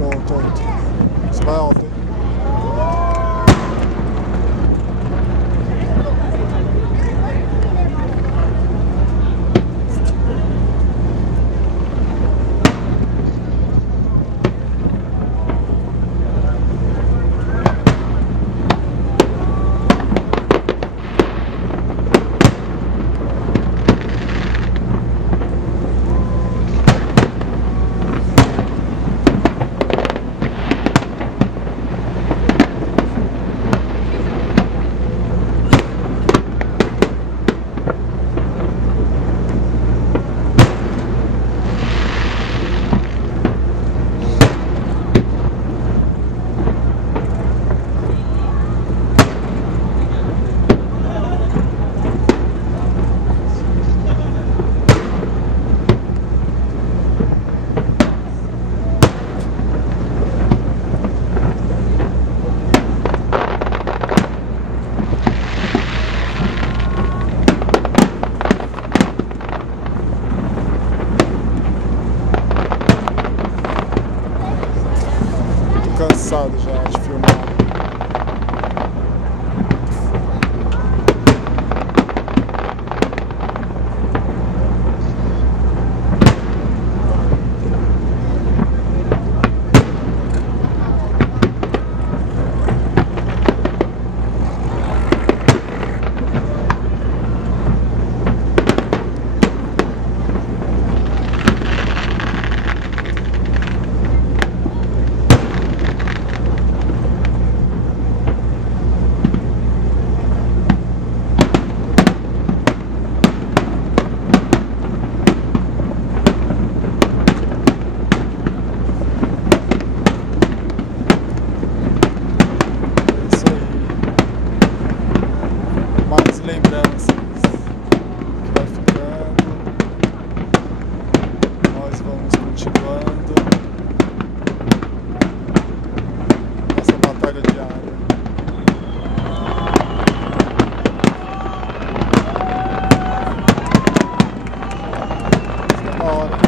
outro. Você vai alto, hein? Cansado já de filmar. Lembranças que vai ficando, nós vamos continuando nossa batalha diária. Fica da hora.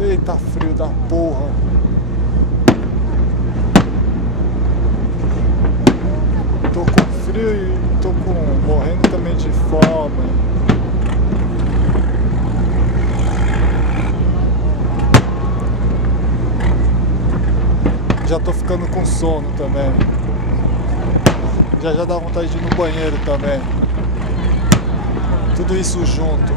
Eita, frio da porra. Tô com frio e tô morrendo também de fome. Já tô ficando com sono também. Já dá vontade de ir no banheiro também. Tudo isso junto.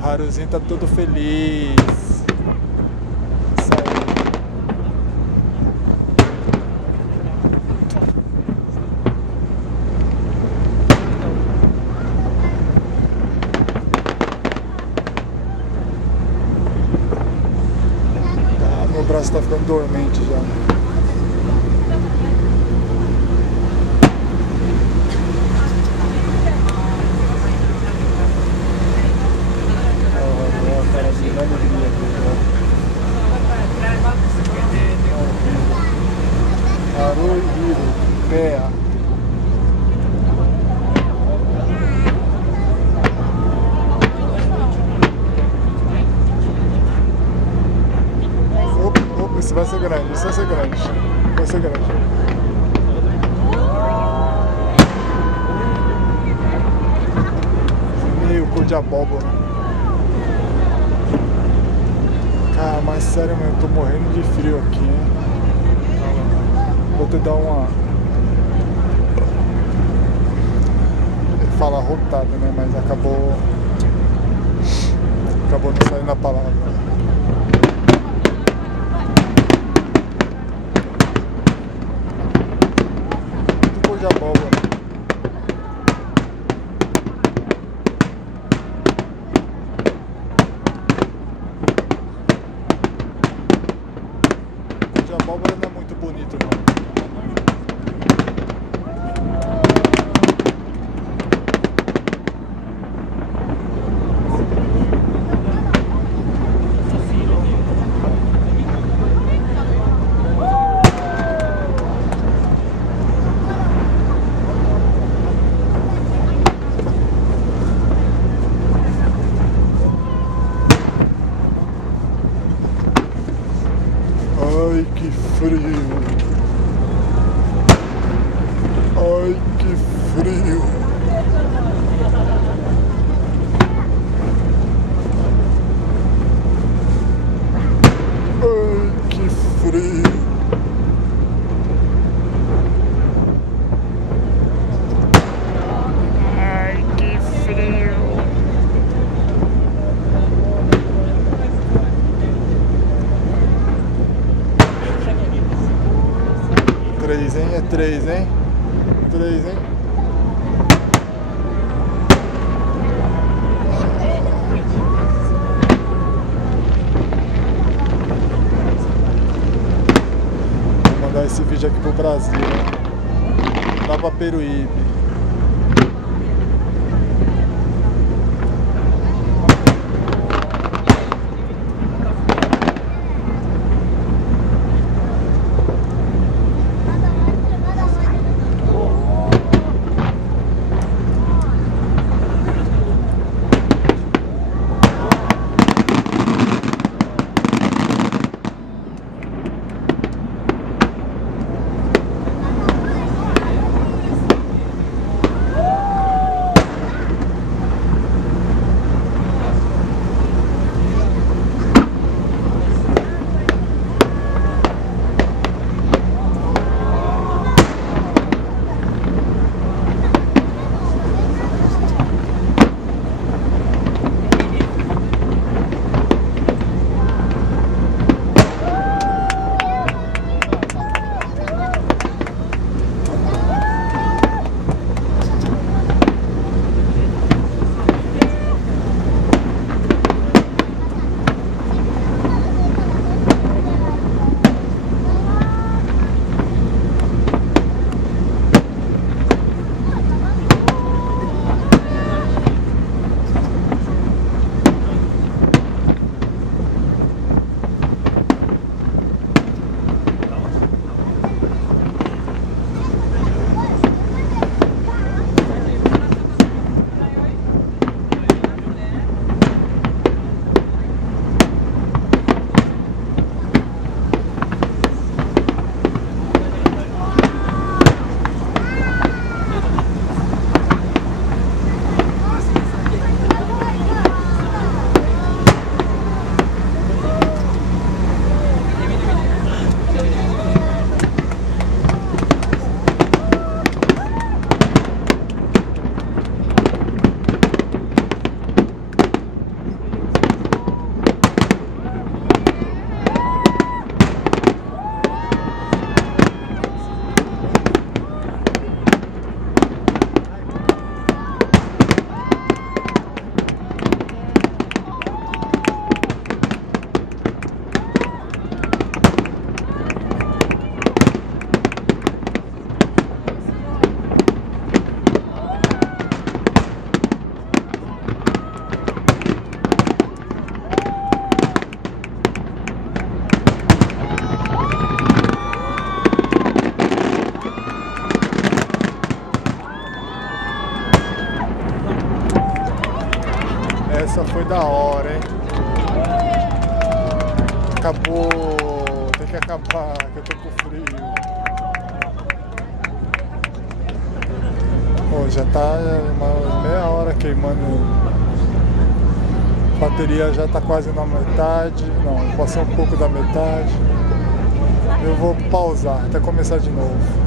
O Haruzinho tá todo feliz. Isso aí. Ah, meu braço tá ficando dormente já. Isso vai ser grande, isso vai ser grande. vai ser grande. Meio cor de abóbora. Cara, mas sério, mano, eu tô morrendo de frio aqui, hein? Vou te dar uma... Fala rotada, né? Mas acabou não saindo a palavra. Tudo cor de abóbora. Cor de abóbora não é muito bonito, não. Ai, que frio! Ai, que frio! Ai, que frio! Ai, que frio! 3, hein? É 3, hein? 3, hein? Vou mandar esse vídeo aqui pro Brasil, né? Lá pra Peruíbe. Essa foi da hora, hein? Acabou. Tem que acabar, que eu tô com frio. Ó, já tá uma meia hora queimando. A bateria já tá quase na metade. Não, passou um pouco da metade. Eu vou pausar até começar de novo.